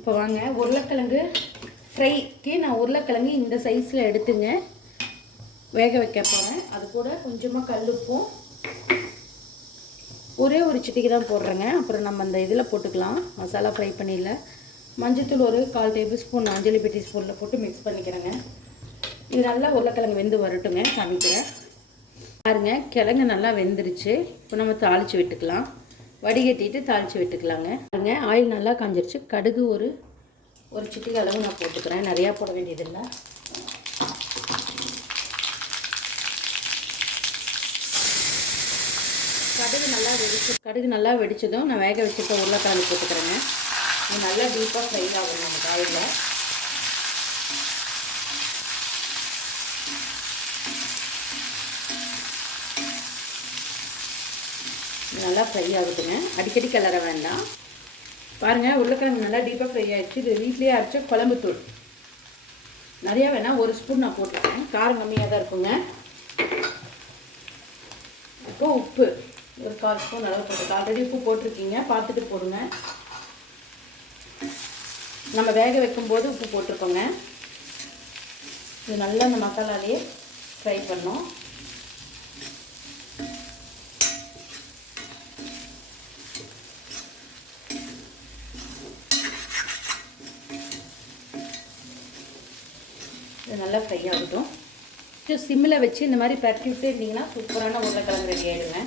இப்போ வாங்க உருளைக்கிழங்கு ஃப்ரைக்கு நான் உருளைக்கிழங்கு இந்த சைஸில் எடுத்துங்க வேக வைக்க போகிறேன். அது கூட கொஞ்சமாக கல்லுப்பும் ஒரே ஒரு சிட்டிக்கு தான் போடுறேங்க. அப்புறம் நம்ம அந்த இதில் போட்டுக்கலாம் மசாலா ஃப்ரை பண்ணிடல. மஞ்சத்தூள் ஒரு 1/4 டேபிள் ஸ்பூன் அஞ்சலி பெட்டி ஸ்பூனில் போட்டு மிக்ஸ் பண்ணிக்கிறேங்க. இது நல்லா உருளைக்கிழங்கு வெந்து வரட்டுங்க, காமிக்கிறேன். பாருங்க கிழங்கு நல்லா வெந்துருச்சு. இப்போ நம்ம தாளித்து விட்டுக்கலாம். வடிகட்டிட்டு தாளித்து விட்டுக்கலாங்க. பாருங்க ஆயில் நல்லா காஞ்சிருச்சு. கடுகு ஒரு சிட்டிக்கு அளவு நான் போட்டுக்கிறேன். நிறையா போட வேண்டியதில்லை. கடுகு நல்லா வெடிச்சதும் நான் வேக வச்சுருக்க உருளைக்கிழங்கு போட்டுக்கிறேங்க. இது நல்லா டீப்பாக ஃப்ரை ஆகும் நம்ம காயில். நல்லா ஃப்ரை ஆகுதுங்க. அடிக்கடி கிளற வேண்டாம். பாருங்கள் உருளைக்கிழங்கு நல்லா டீப்பாக ஃப்ரை ஆகிடுச்சு. இது வீட்லேயே அரைச்ச குழம்புத்தூள் நிறையா வேணால் 1 ஸ்பூன் நான் போட்டுருக்கேன். காரம் கம்மியாக தான் இருக்குங்க. இப்போ உப்பு ஒரு 1/4 ஸ்பூன் அளவு போட்டுருக்கேன். ஆல்ரெடி உப்பு போட்டிருக்கீங்க, பார்த்துட்டு போடுங்க. நம்ம வேக வைக்கும்போது உப்பு போட்டிருக்கோங்க. இது நல்லா அந்த மசாலாலேயே ஃப்ரை பண்ணோம். இது நல்லா ஃப்ரை ஆகட்டும். சிம்மில் வச்சு இந்த மாதிரி பரட்டி விட்டு இருந்தீங்கன்னா சூப்பரான உருளைக்கிழங்கு ரெடி ஆகிடுங்க.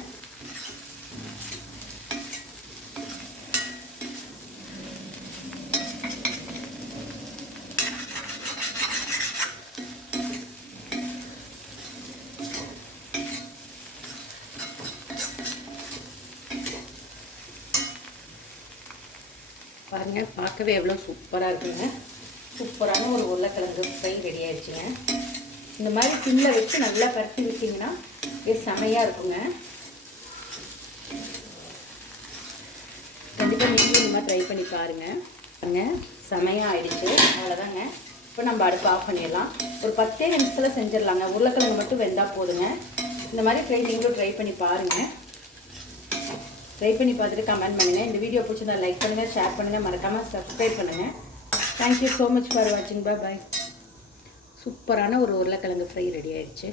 பாருங்கள் பார்க்கவே எவ்வளோ சூப்பராக இருக்குங்க. சூப்பரான ஒரு உருளைக்கிழங்கு ஃப்ரை ரெடி ஆகிடுச்சுங்க. இந்த மாதிரி சிம்மில் வச்சு நல்லா பரட்டி விட்டிங்கன்னா இது செமையாக இருக்குங்க. கண்டிப்பாக நீங்களும் இந்த மாதிரி ட்ரை பண்ணி பாருங்கள். பாருங்கள் செமையாக ஆகிடுச்சு. அவ்வளோதாங்க. இப்போ நம்ம அடுப்பு ஆஃப் பண்ணிடலாம். ஒரு 10 நிமிஷத்தில் செஞ்சிடலாங்க. உருளைக்கிழங்கு மட்டும் வெந்தால் போதுங்க. இந்த மாதிரி நீங்களும் ட்ரை பண்ணி பாருங்கள். ட்ரை பண்ணி பார்த்துட்டு கமெண்ட் பண்ணுங்கள். இந்த வீடியோ பிடிச்சிருந்தா லைக் பண்ணுங்கள், ஷேர் பண்ணுங்கள், மறக்காமல் சப்ஸ்கிரைப் பண்ணுங்கள். தேங்க்யூ ஸோ மச் ஃபார் வாட்சிங். பாய். சூப்பரான ஒரு உருளைக்கிழங்கு ஃப்ரை ரெடி ஆகிடுச்சு.